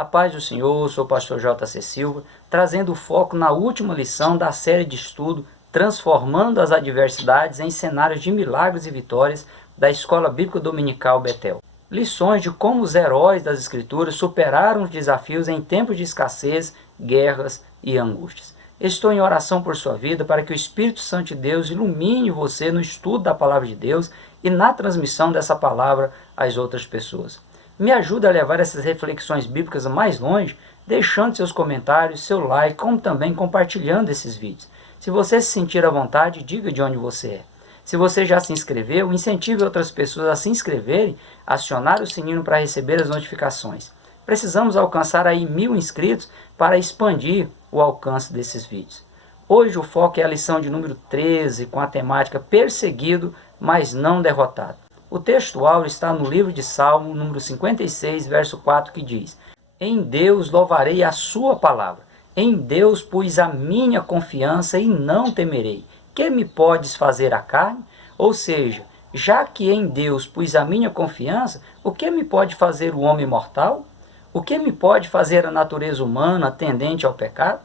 A paz do Senhor, sou o pastor J.C. Silva, trazendo o foco na última lição da série de estudo Transformando as Adversidades em Cenários de Milagres e Vitórias da Escola Bíblica Dominical Betel. Lições de como os heróis das Escrituras superaram os desafios em tempos de escassez, guerras e angústias. Estou em oração por sua vida para que o Espírito Santo de Deus ilumine você no estudo da Palavra de Deus e na transmissão dessa palavra às outras pessoas. Me ajuda a levar essas reflexões bíblicas mais longe, deixando seus comentários, seu like, como também compartilhando esses vídeos. Se você se sentir à vontade, diga de onde você é. Se você já se inscreveu, incentive outras pessoas a se inscreverem, acionar o sininho para receber as notificações. Precisamos alcançar aí 1000 inscritos para expandir o alcance desses vídeos. Hoje o foco é a lição de número 13, com a temática Perseguido, mas não derrotado. O texto áureo está no livro de Salmo, número 56, verso 4, que diz: Em Deus louvarei a sua palavra, em Deus pus a minha confiança e não temerei. Que me podes fazer a carne? Ou seja, já que em Deus pus a minha confiança, o que me pode fazer o homem mortal? O que me pode fazer a natureza humana tendente ao pecado?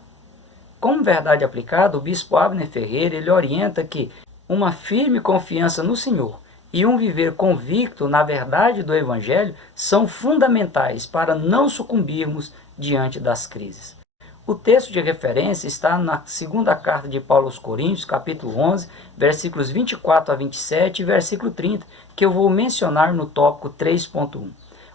Como verdade aplicada, o bispo Abner Ferreira ele orienta que uma firme confiança no Senhor e um viver convicto na verdade do Evangelho são fundamentais para não sucumbirmos diante das crises. O texto de referência está na segunda carta de Paulo aos Coríntios, capítulo 11, versículos 24 a 27 e versículo 30, que eu vou mencionar no tópico 3.1.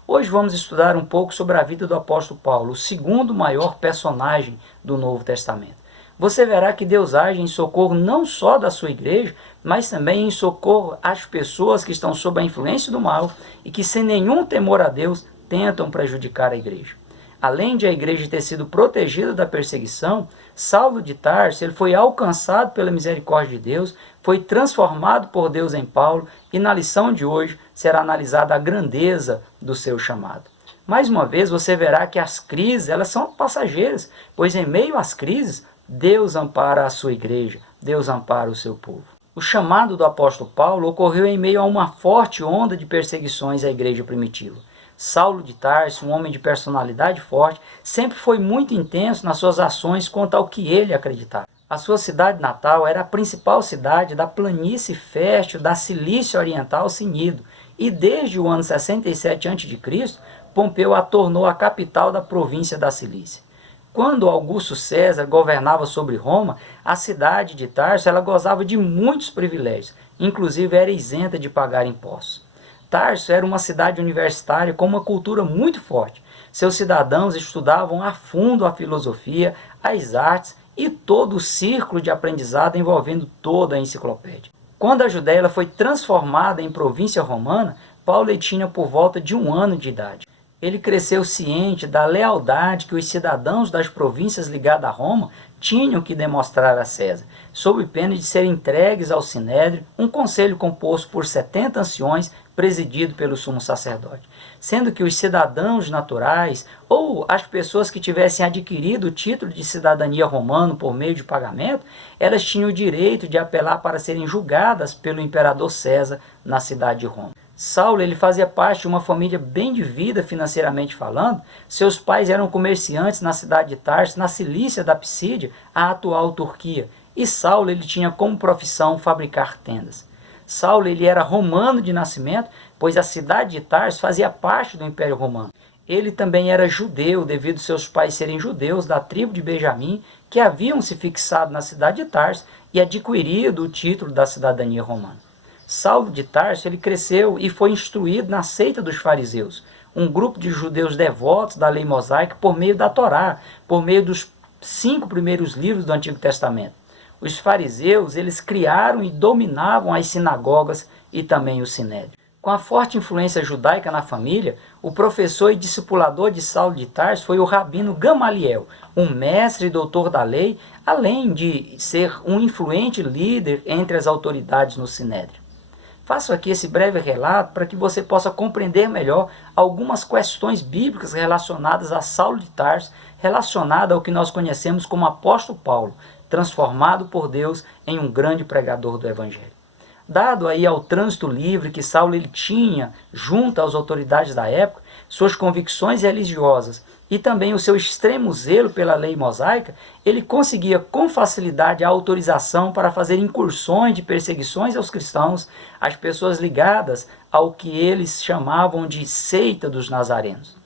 Hoje vamos estudar um pouco sobre a vida do apóstolo Paulo, o segundo maior personagem do Novo Testamento. Você verá que Deus age em socorro não só da sua igreja, mas também em socorro às pessoas que estão sob a influência do mal e que, sem nenhum temor a Deus, tentam prejudicar a igreja. Além de a igreja ter sido protegida da perseguição, Saulo de Tarso ele foi alcançado pela misericórdia de Deus, foi transformado por Deus em Paulo e na lição de hoje será analisada a grandeza do seu chamado. Mais uma vez você verá que as crises elas são passageiras, pois em meio às crises Deus ampara a sua igreja, Deus ampara o seu povo. O chamado do apóstolo Paulo ocorreu em meio a uma forte onda de perseguições à igreja primitiva. Saulo de Tarso, um homem de personalidade forte, sempre foi muito intenso nas suas ações quanto ao que ele acreditava. A sua cidade natal era a principal cidade da planície fértil da Cilícia Oriental Cnido, e desde o ano 67 a.C., Pompeu a tornou a capital da província da Cilícia. Quando Augusto César governava sobre Roma, a cidade de Tarso ela gozava de muitos privilégios, inclusive era isenta de pagar impostos. Tarso era uma cidade universitária com uma cultura muito forte. Seus cidadãos estudavam a fundo a filosofia, as artes e todo o círculo de aprendizado envolvendo toda a enciclopédia. Quando a Judéia foi transformada em província romana, Paulo tinha por volta de 1 ano de idade. Ele cresceu ciente da lealdade que os cidadãos das províncias ligadas a Roma tinham que demonstrar a César, sob pena de serem entregues ao Sinédrio, um conselho composto por 70 anciões, presidido pelo sumo sacerdote, sendo que os cidadãos naturais ou as pessoas que tivessem adquirido o título de cidadania romano por meio de pagamento, elas tinham o direito de apelar para serem julgadas pelo imperador César na cidade de Roma. Saulo ele fazia parte de uma família bem de vida financeiramente falando. Seus pais eram comerciantes na cidade de Tarso, na Cilícia da Psídia, a atual Turquia, e Saulo ele tinha como profissão fabricar tendas. Saulo ele era romano de nascimento, pois a cidade de Tarso fazia parte do Império Romano. Ele também era judeu, devido seus pais serem judeus da tribo de Benjamim, que haviam se fixado na cidade de Tarso e adquirido o título da cidadania romana. Saulo de Tarso ele cresceu e foi instruído na seita dos fariseus, um grupo de judeus devotos da lei mosaica por meio da Torá, por meio dos 5 primeiros livros do Antigo Testamento. Os fariseus eles criaram e dominavam as sinagogas e também o sinédrio. Com a forte influência judaica na família, o professor e discipulador de Saulo de Tarso foi o rabino Gamaliel, um mestre e doutor da lei, além de ser um influente líder entre as autoridades no sinédrio. Faço aqui esse breve relato para que você possa compreender melhor algumas questões bíblicas relacionadas a Saulo de Tarso, relacionada ao que nós conhecemos como apóstolo Paulo, transformado por Deus em um grande pregador do Evangelho. Dado aí ao trânsito livre que Saulo ele tinha junto às autoridades da época, suas convicções religiosas e também o seu extremo zelo pela lei mosaica, ele conseguia com facilidade a autorização para fazer incursões de perseguições aos cristãos, às pessoas ligadas ao que eles chamavam de seita dos nazarenos.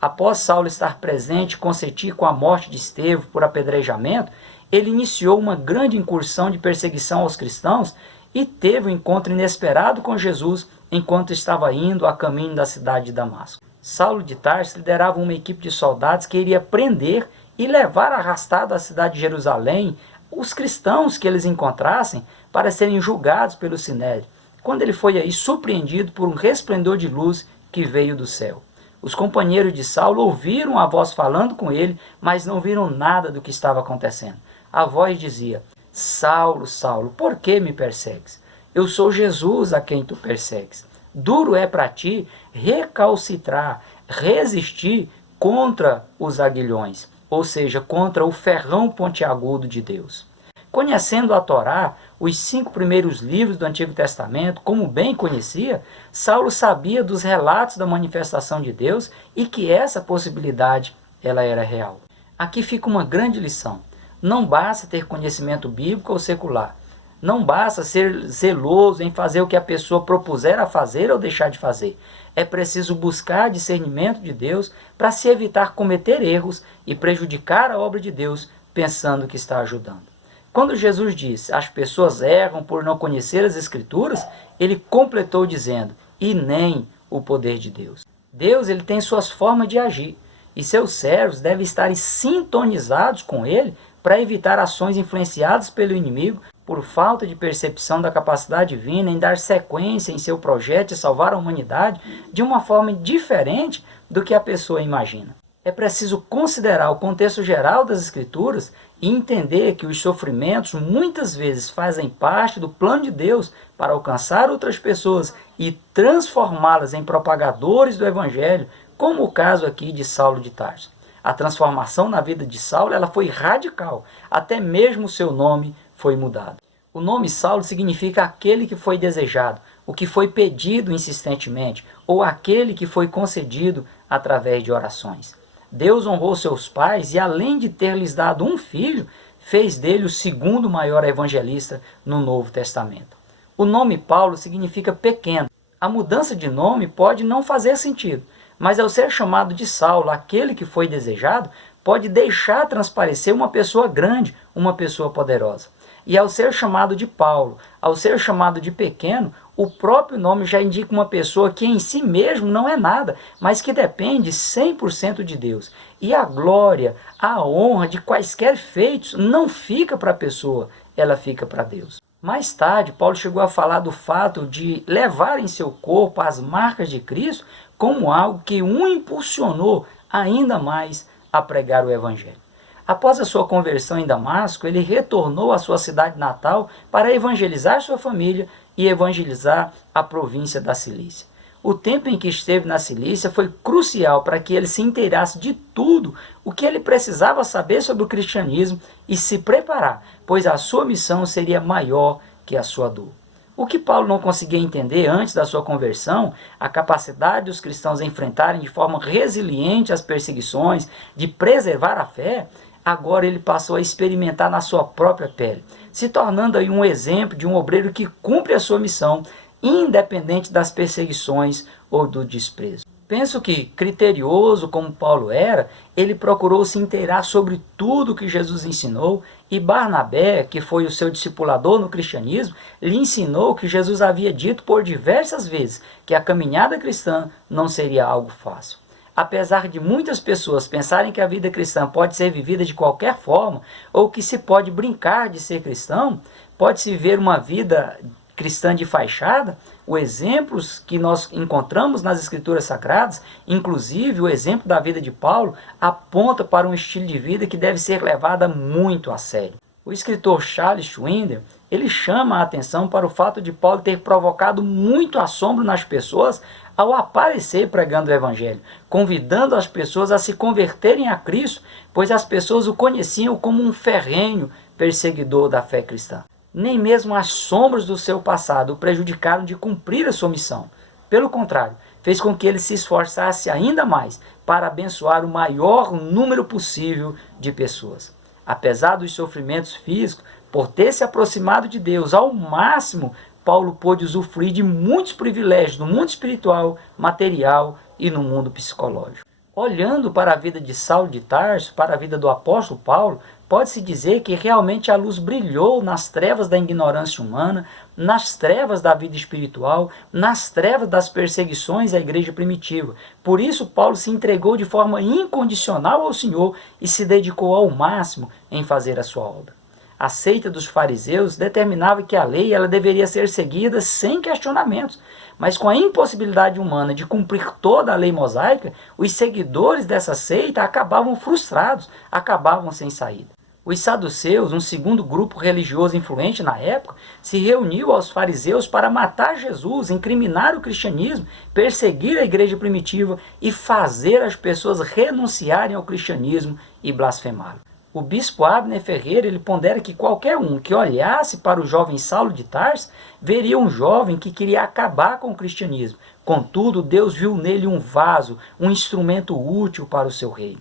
Após Saulo estar presente e consentir com a morte de Estevão por apedrejamento, ele iniciou uma grande incursão de perseguição aos cristãos e teve um encontro inesperado com Jesus enquanto estava indo a caminho da cidade de Damasco. Saulo de Tarso liderava uma equipe de soldados que iria prender e levar arrastado à cidade de Jerusalém os cristãos que eles encontrassem para serem julgados pelo Sinédrio, quando ele foi aí surpreendido por um resplendor de luz que veio do céu. Os companheiros de Saulo ouviram a voz falando com ele, mas não viram nada do que estava acontecendo. A voz dizia: Saulo, Saulo, por que me persegues? Eu sou Jesus a quem tu persegues. Duro é para ti recalcitrar, resistir contra os aguilhões, ou seja, contra o ferrão pontiagudo de Deus. Conhecendo a Torá, os 5 primeiros livros do Antigo Testamento, como bem conhecia, Saulo sabia dos relatos da manifestação de Deus e que essa possibilidade ela era real. Aqui fica uma grande lição. Não basta ter conhecimento bíblico ou secular. Não basta ser zeloso em fazer o que a pessoa propuser a fazer ou deixar de fazer. É preciso buscar discernimento de Deus para se evitar cometer erros e prejudicar a obra de Deus pensando que está ajudando. Quando Jesus disse, as pessoas erram por não conhecer as Escrituras, ele completou dizendo, e nem o poder de Deus. Deus ele tem suas formas de agir, e seus servos devem estar sintonizados com ele para evitar ações influenciadas pelo inimigo por falta de percepção da capacidade divina em dar sequência em seu projeto de salvar a humanidade de uma forma diferente do que a pessoa imagina. É preciso considerar o contexto geral das Escrituras e entender que os sofrimentos muitas vezes fazem parte do plano de Deus para alcançar outras pessoas e transformá-las em propagadores do Evangelho, como o caso aqui de Saulo de Tarso. A transformação na vida de Saulo ela foi radical, até mesmo o seu nome foi mudado. O nome Saulo significa aquele que foi desejado, o que foi pedido insistentemente, ou aquele que foi concedido através de orações. Deus honrou seus pais e, além de ter lhes dado um filho, fez dele o segundo maior evangelista no Novo Testamento. O nome Paulo significa pequeno. A mudança de nome pode não fazer sentido, mas ao ser chamado de Saulo, aquele que foi desejado, pode deixar transparecer uma pessoa grande, uma pessoa poderosa. E ao ser chamado de Paulo, ao ser chamado de pequeno, o próprio nome já indica uma pessoa que em si mesmo não é nada, mas que depende 100% de Deus. E a glória, a honra de quaisquer feitos não fica para a pessoa, ela fica para Deus. Mais tarde, Paulo chegou a falar do fato de levar em seu corpo as marcas de Cristo como algo que o impulsionou ainda mais a pregar o Evangelho. Após a sua conversão em Damasco, ele retornou à sua cidade natal para evangelizar sua família e evangelizar a província da Cilícia. O tempo em que esteve na Cilícia foi crucial para que ele se inteirasse de tudo o que ele precisava saber sobre o cristianismo e se preparar, pois a sua missão seria maior que a sua dor. O que Paulo não conseguia entender antes da sua conversão, a capacidade dos cristãos enfrentarem de forma resiliente as perseguições, de preservar a fé, agora ele passou a experimentar na sua própria pele, se tornando aí um exemplo de um obreiro que cumpre a sua missão, independente das perseguições ou do desprezo. Penso que, criterioso como Paulo era, ele procurou se inteirar sobre tudo que Jesus ensinou, e Barnabé, que foi o seu discipulador no cristianismo, lhe ensinou que Jesus havia dito por diversas vezes que a caminhada cristã não seria algo fácil. Apesar de muitas pessoas pensarem que a vida cristã pode ser vivida de qualquer forma, ou que se pode brincar de ser cristão, pode-se viver uma vida cristã de fachada, os exemplos que nós encontramos nas Escrituras Sagradas, inclusive o exemplo da vida de Paulo, aponta para um estilo de vida que deve ser levado muito a sério. O escritor Charles Schwindeln, ele chama a atenção para o fato de Paulo ter provocado muito assombro nas pessoas ao aparecer pregando o Evangelho, convidando as pessoas a se converterem a Cristo, pois as pessoas o conheciam como um ferrenho perseguidor da fé cristã. Nem mesmo as sombras do seu passado o prejudicaram de cumprir a sua missão. Pelo contrário, fez com que ele se esforçasse ainda mais para abençoar o maior número possível de pessoas. Apesar dos sofrimentos físicos, por ter se aproximado de Deus ao máximo, Paulo pôde usufruir de muitos privilégios no mundo espiritual, material e no mundo psicológico. Olhando para a vida de Saulo de Tarso, para a vida do apóstolo Paulo, pode-se dizer que realmente a luz brilhou nas trevas da ignorância humana, nas trevas da vida espiritual, nas trevas das perseguições à igreja primitiva. Por isso, Paulo se entregou de forma incondicional ao Senhor e se dedicou ao máximo em fazer a sua obra. A seita dos fariseus determinava que a lei ela deveria ser seguida sem questionamentos, mas com a impossibilidade humana de cumprir toda a lei mosaica, os seguidores dessa seita acabavam frustrados, acabavam sem saída. Os saduceus, um segundo grupo religioso influente na época, se reuniu aos fariseus para matar Jesus, incriminar o cristianismo, perseguir a igreja primitiva e fazer as pessoas renunciarem ao cristianismo e blasfemá-lo. O bispo Abner Ferreira ele pondera que qualquer um que olhasse para o jovem Saulo de Tarso veria um jovem que queria acabar com o cristianismo. Contudo, Deus viu nele um vaso, um instrumento útil para o seu reino.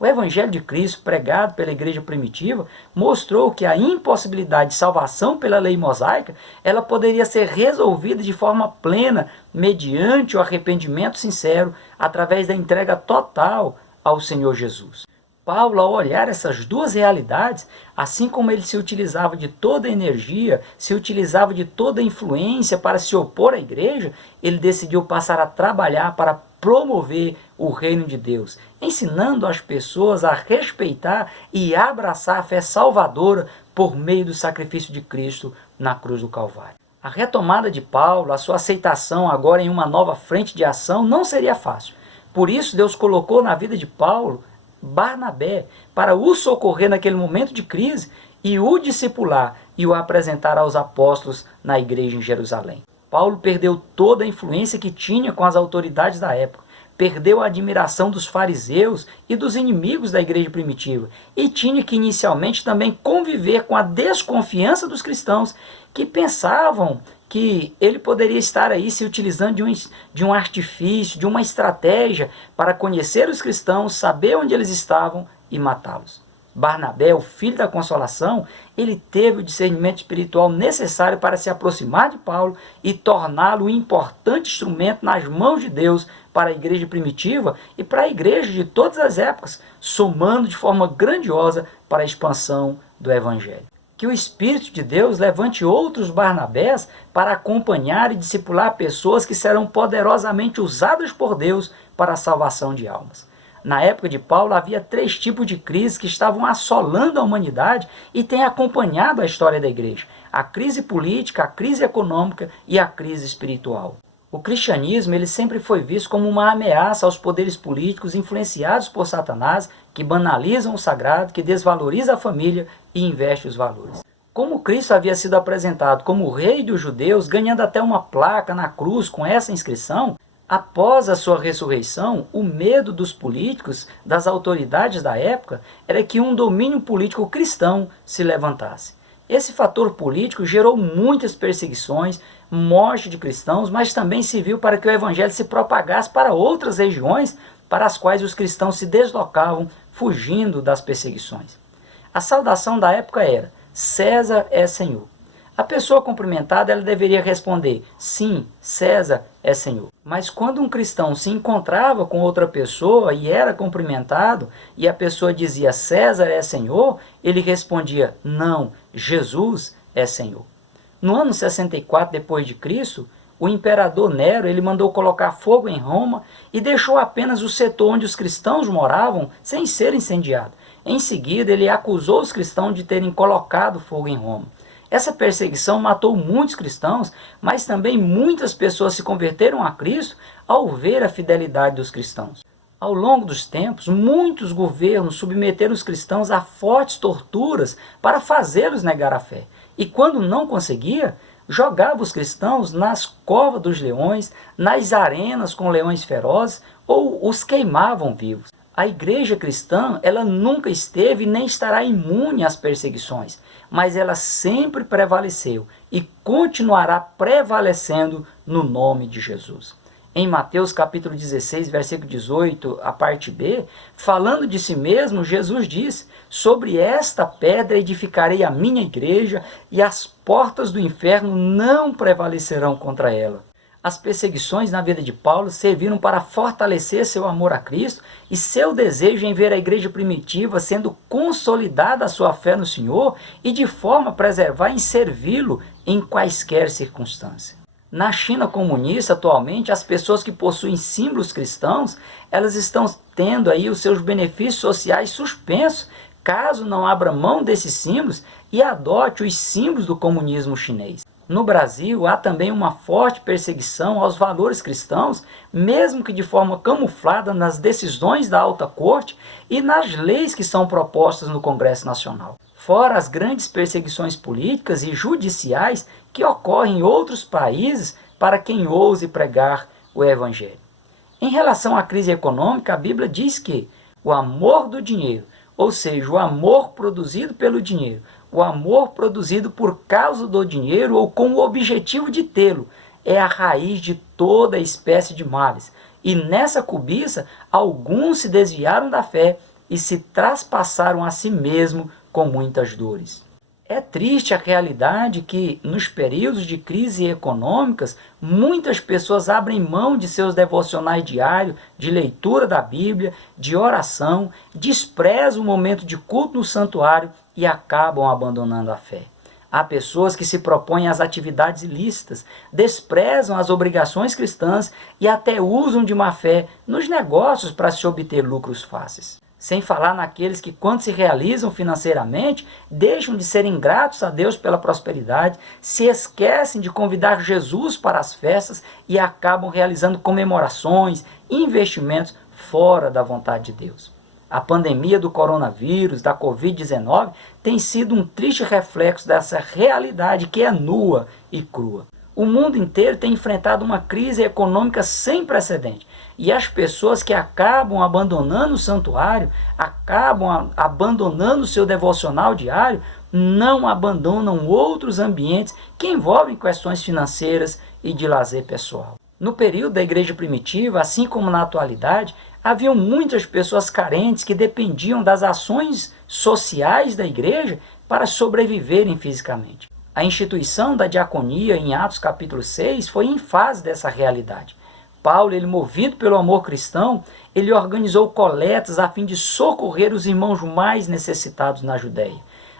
O Evangelho de Cristo, pregado pela igreja primitiva, mostrou que a impossibilidade de salvação pela lei mosaica ela poderia ser resolvida de forma plena mediante o arrependimento sincero através da entrega total ao Senhor Jesus. Paulo, ao olhar essas duas realidades, assim como ele se utilizava de toda a energia, se utilizava de toda a influência para se opor à igreja, ele decidiu passar a trabalhar para promover o reino de Deus, ensinando as pessoas a respeitar e abraçar a fé salvadora por meio do sacrifício de Cristo na cruz do Calvário. A retomada de Paulo, a sua aceitação agora em uma nova frente de ação não seria fácil. Por isso Deus colocou na vida de Paulo Barnabé, para o socorrer naquele momento de crise e o discipular e o apresentar aos apóstolos na igreja em Jerusalém. Paulo perdeu toda a influência que tinha com as autoridades da época, perdeu a admiração dos fariseus e dos inimigos da igreja primitiva e tinha que inicialmente também conviver com a desconfiança dos cristãos que pensavam que ele poderia estar aí se utilizando de um artifício, de uma estratégia para conhecer os cristãos, saber onde eles estavam e matá-los. Barnabé, o filho da consolação, ele teve o discernimento espiritual necessário para se aproximar de Paulo e torná-lo um importante instrumento nas mãos de Deus para a igreja primitiva e para a igreja de todas as épocas, somando de forma grandiosa para a expansão do Evangelho. Que o Espírito de Deus levante outros Barnabés para acompanhar e discipular pessoas que serão poderosamente usadas por Deus para a salvação de almas. Na época de Paulo havia 3 tipos de crises que estavam assolando a humanidade e têm acompanhado a história da igreja: a crise política, a crise econômica e a crise espiritual. O cristianismo ele sempre foi visto como uma ameaça aos poderes políticos influenciados por Satanás, que banalizam o sagrado, que desvaloriza a família e investe os valores. Como Cristo havia sido apresentado como o rei dos judeus, ganhando até uma placa na cruz com essa inscrição, após a sua ressurreição, o medo dos políticos, das autoridades da época, era que um domínio político cristão se levantasse. Esse fator político gerou muitas perseguições, morte de cristãos, mas também serviu para que o evangelho se propagasse para outras regiões para as quais os cristãos se deslocavam, fugindo das perseguições. A saudação da época era: César é Senhor. A pessoa cumprimentada ela deveria responder: sim, César é Senhor. Mas quando um cristão se encontrava com outra pessoa e era cumprimentado, e a pessoa dizia César é Senhor, ele respondia: não, Jesus é Senhor. No ano 64 depois de Cristo, o imperador Nero ele mandou colocar fogo em Roma e deixou apenas o setor onde os cristãos moravam sem ser incendiado. Em seguida, ele acusou os cristãos de terem colocado fogo em Roma. Essa perseguição matou muitos cristãos, mas também muitas pessoas se converteram a Cristo ao ver a fidelidade dos cristãos. Ao longo dos tempos, muitos governos submeteram os cristãos a fortes torturas para fazê-los negar a fé. E quando não conseguia, jogava os cristãos nas covas dos leões, nas arenas com leões ferozes, ou os queimavam vivos. A igreja cristã, ela nunca esteve nem estará imune às perseguições, mas ela sempre prevaleceu e continuará prevalecendo no nome de Jesus. em Mateus capítulo 16, versículo 18, a parte B, falando de si mesmo, Jesus diz: sobre esta pedra edificarei a minha igreja, e as portas do inferno não prevalecerão contra ela. As perseguições na vida de Paulo serviram para fortalecer seu amor a Cristo e seu desejo em ver a igreja primitiva sendo consolidada a sua fé no Senhor e de forma a preservar em servi-lo em quaisquer circunstâncias. Na China comunista, atualmente, as pessoas que possuem símbolos cristãos, elas estão tendo aí os seus benefícios sociais suspensos, caso não abra mão desses símbolos e adote os símbolos do comunismo chinês. No Brasil, há também uma forte perseguição aos valores cristãos, mesmo que de forma camuflada nas decisões da alta corte e nas leis que são propostas no Congresso Nacional. Fora as grandes perseguições políticas e judiciais que ocorrem em outros países para quem ouse pregar o Evangelho. Em relação à crise econômica, a Bíblia diz que o amor do dinheiro, ou seja, o amor produzido pelo dinheiro, o amor produzido por causa do dinheiro ou com o objetivo de tê-lo, é a raiz de toda espécie de males. E nessa cobiça, alguns se desviaram da fé e se traspassaram a si mesmo com muitas dores. É triste a realidade que, nos períodos de crise econômicas, muitas pessoas abrem mão de seus devocionais diários, de leitura da Bíblia, de oração, desprezam o momento de culto no santuário e acabam abandonando a fé. Há pessoas que se propõem às atividades ilícitas, desprezam as obrigações cristãs e até usam de má fé nos negócios para se obter lucros fáceis. Sem falar naqueles que, quando se realizam financeiramente, deixam de ser ingratos a Deus pela prosperidade, se esquecem de convidar Jesus para as festas e acabam realizando comemorações e investimentos fora da vontade de Deus. A pandemia do coronavírus, da Covid-19, tem sido um triste reflexo dessa realidade que é nua e crua. O mundo inteiro tem enfrentado uma crise econômica sem precedente. E as pessoas que acabam abandonando o santuário, acabam abandonando o seu devocional diário, não abandonam outros ambientes que envolvem questões financeiras e de lazer pessoal. No período da igreja primitiva, assim como na atualidade, haviam muitas pessoas carentes que dependiam das ações sociais da igreja para sobreviverem fisicamente. A instituição da diaconia em Atos capítulo 6 foi em fase dessa realidade. Paulo, ele movido pelo amor cristão, ele organizou coletas a fim de socorrer os irmãos mais necessitados na Judéia.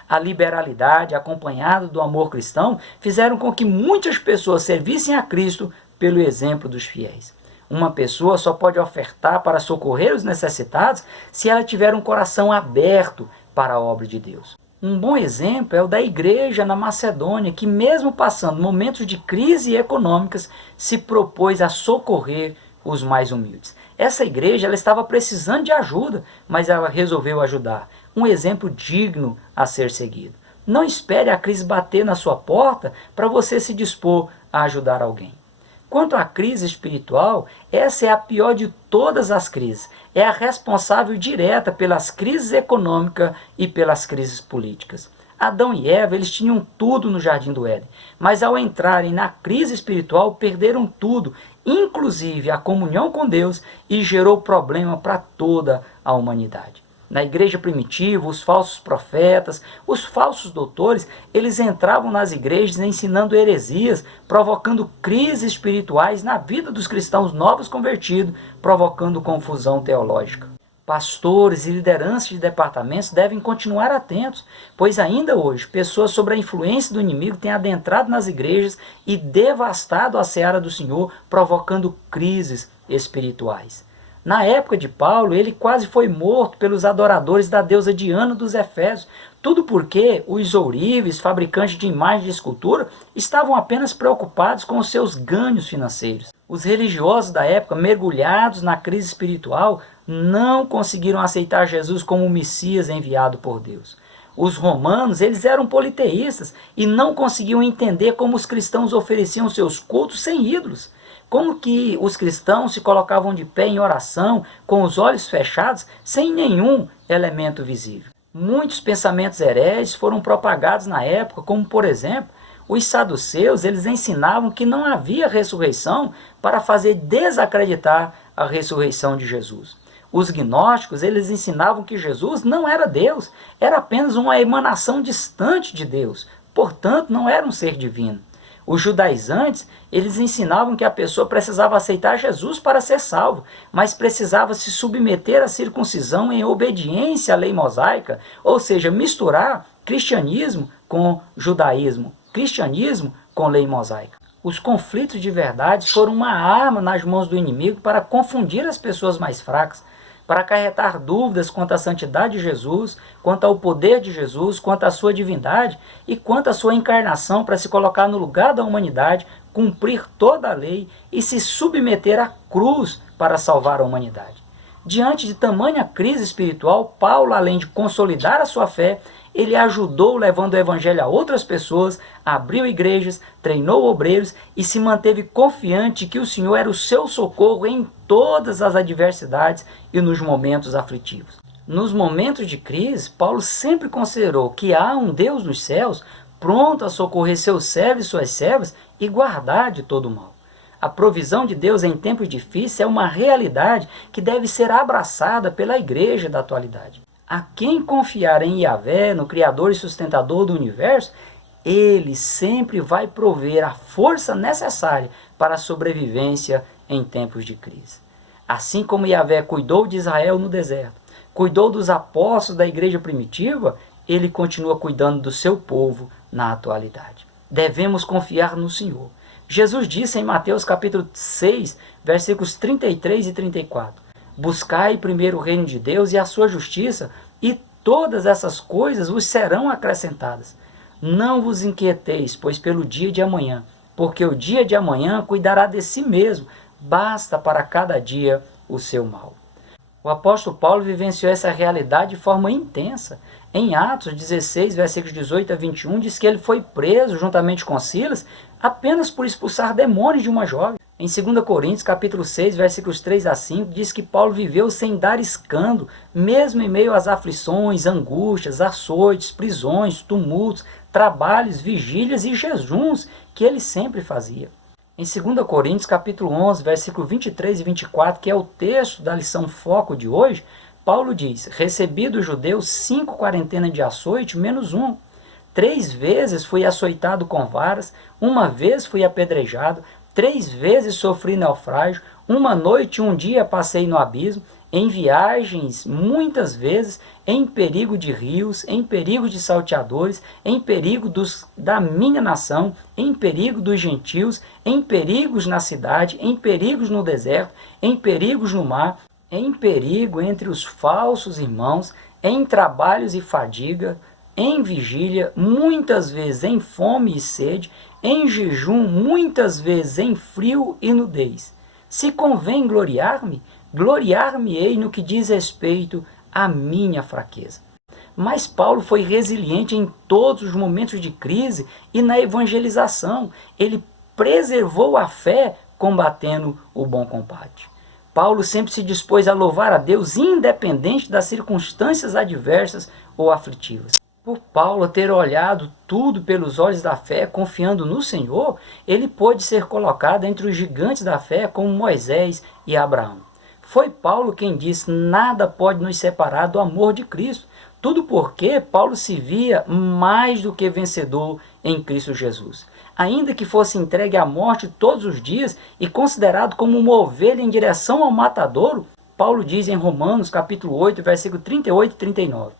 A liberalidade, acompanhada do amor cristão, fizeram com que muitas pessoas servissem a Cristo pelo exemplo dos fiéis. Uma pessoa só pode ofertar para socorrer os necessitados se ela tiver um coração aberto para a obra de Deus. Um bom exemplo é o da igreja na Macedônia, que mesmo passando momentos de crise econômicas, se propôs a socorrer os mais humildes. Essa igreja ela estava precisando de ajuda, mas ela resolveu ajudar. Um exemplo digno a ser seguido. Não espere a crise bater na sua porta para você se dispor a ajudar alguém. Quanto à crise espiritual, essa é a pior de todas as crises. É a responsável direta pelas crises econômicas e pelas crises políticas. Adão e Eva, eles tinham tudo no Jardim do Éden, mas ao entrarem na crise espiritual, perderam tudo, inclusive a comunhão com Deus, e gerou problema para toda a humanidade. Na igreja primitiva, os falsos profetas, os falsos doutores, eles entravam nas igrejas ensinando heresias, provocando crises espirituais na vida dos cristãos novos convertidos, provocando confusão teológica. Pastores e lideranças de departamentos devem continuar atentos, pois ainda hoje, pessoas sob a influência do inimigo têm adentrado nas igrejas e devastado a seara do Senhor, provocando crises espirituais. Na época de Paulo, ele quase foi morto pelos adoradores da deusa Diana dos Efésios, tudo porque os ourives, fabricantes de imagens de escultura, estavam apenas preocupados com os seus ganhos financeiros. Os religiosos da época, mergulhados na crise espiritual, não conseguiram aceitar Jesus como o Messias enviado por Deus. Os romanos, eles eram politeístas e não conseguiam entender como os cristãos ofereciam seus cultos sem ídolos. Como que os cristãos se colocavam de pé em oração, com os olhos fechados, sem nenhum elemento visível. Muitos pensamentos hereges foram propagados na época, como por exemplo, Os saduceus, eles ensinavam que não havia ressurreição para fazer desacreditar a ressurreição de Jesus. Os gnósticos, eles ensinavam que Jesus não era Deus, era apenas uma emanação distante de Deus, portanto não era um ser divino. Os judaizantes, eles ensinavam que a pessoa precisava aceitar Jesus para ser salvo, mas precisava se submeter à circuncisão em obediência à lei mosaica, ou seja, misturar cristianismo com judaísmo, cristianismo com lei mosaica. Os conflitos de verdade foram uma arma nas mãos do inimigo para confundir as pessoas mais fracas, para acarretar dúvidas quanto à santidade de Jesus, quanto ao poder de Jesus, quanto à sua divindade e quanto à sua encarnação para se colocar no lugar da humanidade, cumprir toda a lei e se submeter à cruz para salvar a humanidade. Diante de tamanha crise espiritual, Paulo, além de consolidar a sua fé, ele ajudou levando o evangelho a outras pessoas, abriu igrejas, treinou obreiros e se manteve confiante que o Senhor era o seu socorro em todas as adversidades e nos momentos aflitivos. Nos momentos de crise, Paulo sempre considerou que há um Deus nos céus pronto a socorrer seus servos e suas servas e guardar de todo o mal. A provisão de Deus em tempos difíceis é uma realidade que deve ser abraçada pela igreja da atualidade. A quem confiar em Yahvé, no Criador e sustentador do universo, ele sempre vai prover a força necessária para a sobrevivência em tempos de crise. Assim como Yahvé cuidou de Israel no deserto, cuidou dos apóstolos da igreja primitiva, ele continua cuidando do seu povo na atualidade. Devemos confiar no Senhor. Jesus disse em Mateus capítulo 6, versículos 33 e 34, buscai primeiro o reino de Deus e a sua justiça, e todas essas coisas vos serão acrescentadas. Não vos inquieteis, pois pelo dia de amanhã, porque o dia de amanhã cuidará de si mesmo, basta para cada dia o seu mal. O apóstolo Paulo vivenciou essa realidade de forma intensa. Em Atos 16, versículos 18 a 21, diz que ele foi preso juntamente com Silas apenas por expulsar demônios de uma jovem. Em 2 Coríntios, capítulo 6, versículos 3 a 5, diz que Paulo viveu sem dar escândalo, mesmo em meio às aflições, angústias, açoites, prisões, tumultos, trabalhos, vigílias e jejuns que ele sempre fazia. Em 2 Coríntios, capítulo 11, versículo 23 e 24, que é o texto da lição foco de hoje, Paulo diz, recebi dos judeus 5 quarentenas de açoite, menos um. 3 vezes fui açoitado com varas, 1 vez fui apedrejado, 3 vezes sofri naufrágio, 1 noite e 1 dia passei no abismo, em viagens muitas vezes, em perigo de rios, em perigo de salteadores, em perigo da minha nação, em perigo dos gentios, em perigos na cidade, em perigos no deserto, em perigos no mar, em perigo entre os falsos irmãos, em trabalhos e fadiga, em vigília, muitas vezes em fome e sede, em jejum, muitas vezes em frio e nudez. Se convém gloriar-me, gloriar-me-ei no que diz respeito à minha fraqueza. Mas Paulo foi resiliente em todos os momentos de crise e na evangelização. Ele preservou a fé combatendo o bom combate. Paulo sempre se dispôs a louvar a Deus independente das circunstâncias adversas ou aflitivas. Por Paulo ter olhado tudo pelos olhos da fé, confiando no Senhor, ele pôde ser colocado entre os gigantes da fé como Moisés e Abraão. Foi Paulo quem disse, nada pode nos separar do amor de Cristo. Tudo porque Paulo se via mais do que vencedor em Cristo Jesus. Ainda que fosse entregue à morte todos os dias e considerado como uma ovelha em direção ao matadouro, Paulo diz em Romanos capítulo 8, versículo 38 e 39.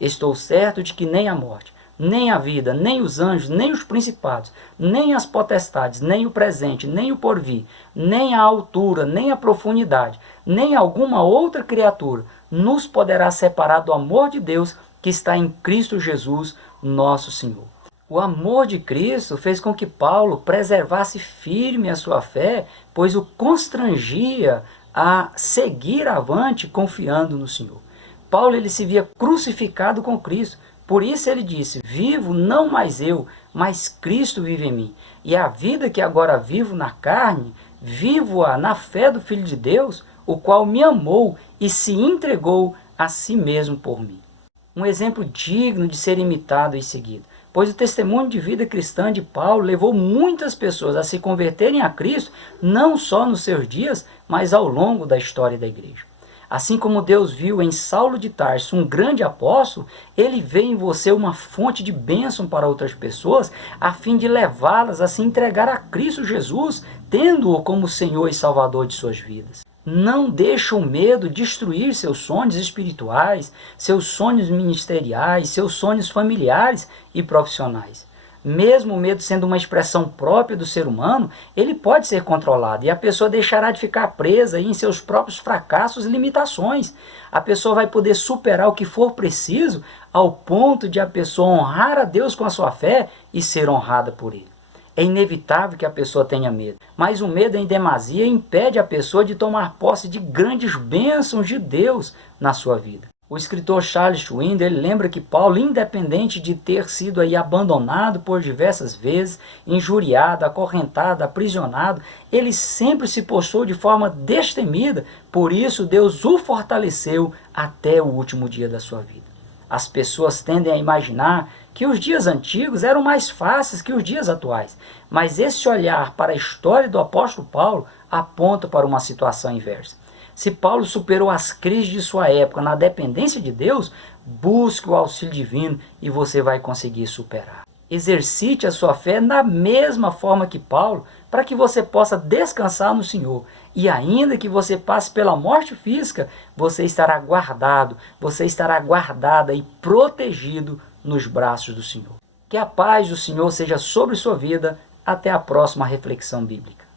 Estou certo de que nem a morte, nem a vida, nem os anjos, nem os principados, nem as potestades, nem o presente, nem o porvir, nem a altura, nem a profundidade, nem alguma outra criatura nos poderá separar do amor de Deus que está em Cristo Jesus, nosso Senhor. O amor de Cristo fez com que Paulo preservasse firme a sua fé, pois o constrangia a seguir avante confiando no Senhor. Paulo ele se via crucificado com Cristo, por isso ele disse, vivo não mais eu, mas Cristo vive em mim. E a vida que agora vivo na carne, vivo-a na fé do Filho de Deus, o qual me amou e se entregou a si mesmo por mim. Um exemplo digno de ser imitado e seguido. pois o testemunho de vida cristã de Paulo levou muitas pessoas a se converterem a Cristo, não só nos seus dias, mas ao longo da história da igreja. Assim como Deus viu em Saulo de Tarso um grande apóstolo, ele vê em você uma fonte de bênção para outras pessoas, a fim de levá-las a se entregar a Cristo Jesus, tendo-o como Senhor e Salvador de suas vidas. Não deixe o medo destruir seus sonhos espirituais, seus sonhos ministeriais, seus sonhos familiares e profissionais. Mesmo o medo sendo uma expressão própria do ser humano, ele pode ser controlado e a pessoa deixará de ficar presa em seus próprios fracassos e limitações. A pessoa vai poder superar o que for preciso ao ponto de a pessoa honrar a Deus com a sua fé e ser honrada por Ele. É inevitável que a pessoa tenha medo, mas o medo em demasia impede a pessoa de tomar posse de grandes bênçãos de Deus na sua vida. O escritor Charles Schwinn, ele lembra que Paulo, independente de ter sido aí abandonado por diversas vezes, injuriado, acorrentado, aprisionado, ele sempre se postou de forma destemida, por isso Deus o fortaleceu até o último dia da sua vida. As pessoas tendem a imaginar que os dias antigos eram mais fáceis que os dias atuais, mas esse olhar para a história do apóstolo Paulo aponta para uma situação inversa. Se Paulo superou as crises de sua época na dependência de Deus, busque o auxílio divino e você vai conseguir superar. Exercite a sua fé da mesma forma que Paulo, para que você possa descansar no Senhor. E ainda que você passe pela morte física, você estará guardado, você estará guardada e protegido nos braços do Senhor. Que a paz do Senhor seja sobre sua vida. Até a próxima reflexão bíblica.